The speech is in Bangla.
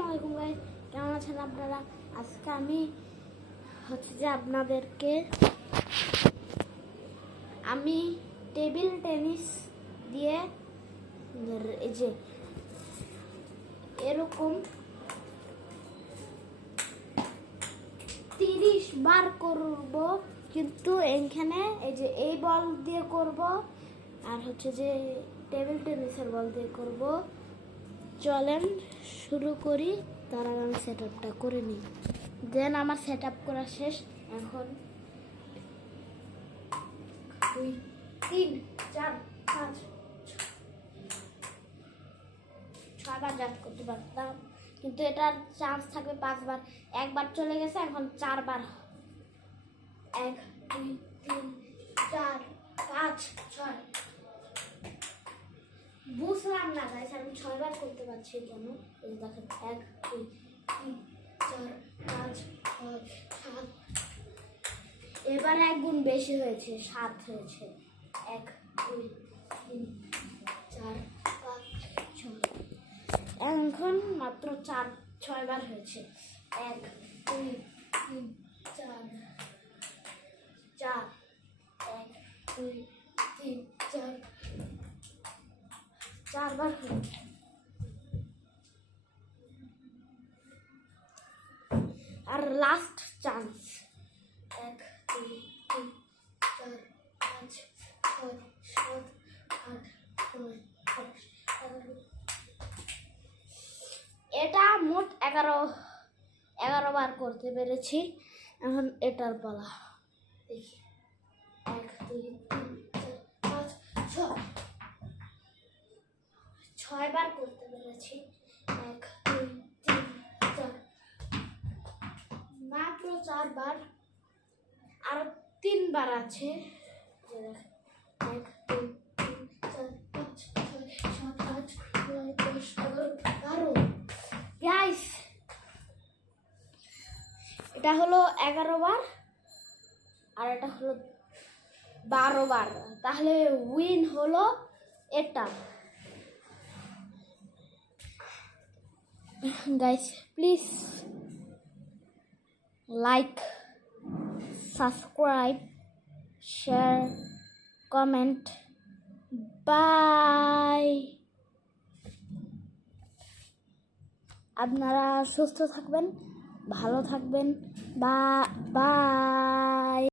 আসসালামু আলাইকুম গাইস, কেমন আছেন আপনারা? আজকে আমি আপনাদেরকে টেবিল টেনিস দিয়ে এই যে এরকম 30 বার করব, কিন্তু এখানে এই যে এই বল দিয়ে করব আর যে টেবিল টেনিসের বল দিয়ে করব। চলেন শুরু করি। তার আগে আমি সেট আপটা করে নিই। দেন আমার সেট আপ করা শেষ। এখন 2 3 4 5 6 বার জাম্প করতে পারতাম, কিন্তু এটার চান্স থাকবে 5 বার। একবার চলে গেছে, এখন 4 বার। 1 2 3 4 5 6। বুঝলাম না গাইস, আমি 6 বার করতে পারছি কেন? এই দেখেন 1 2 3 4 5 6 7। এবার এক গুণ বেশি হয়েছে, 7 হয়েছে। 1 2 3 4 5 6। এখন মাত্র 6 বার হয়েছে। 1 2 3 4 4 1 2 3 4 4 বার হয়েছে। আর লাস্ট চান্স। 1 2 3 4 5 6 7 8 9 10 11। এটা মোট 11 বার করতে পেরেছি। এখন এটার পালা। দেখি 1 2 3 4 5 6। 6 বার করতে পেরেছি। 1 2 3 4। মাত্র 4 বার, আরো 3 বার আছে। 1 2 3 4 5 6 7 8 9 10 11 12। গাইস, এটা হলো 11 বার আর এটা হলো 12 বার। তাহলে উইন হলো এটা। Guys, please like, subscribe, share, comment. Bye. আপনারা সুস্থ থাকবেন, ভালো থাকবেন। বাই।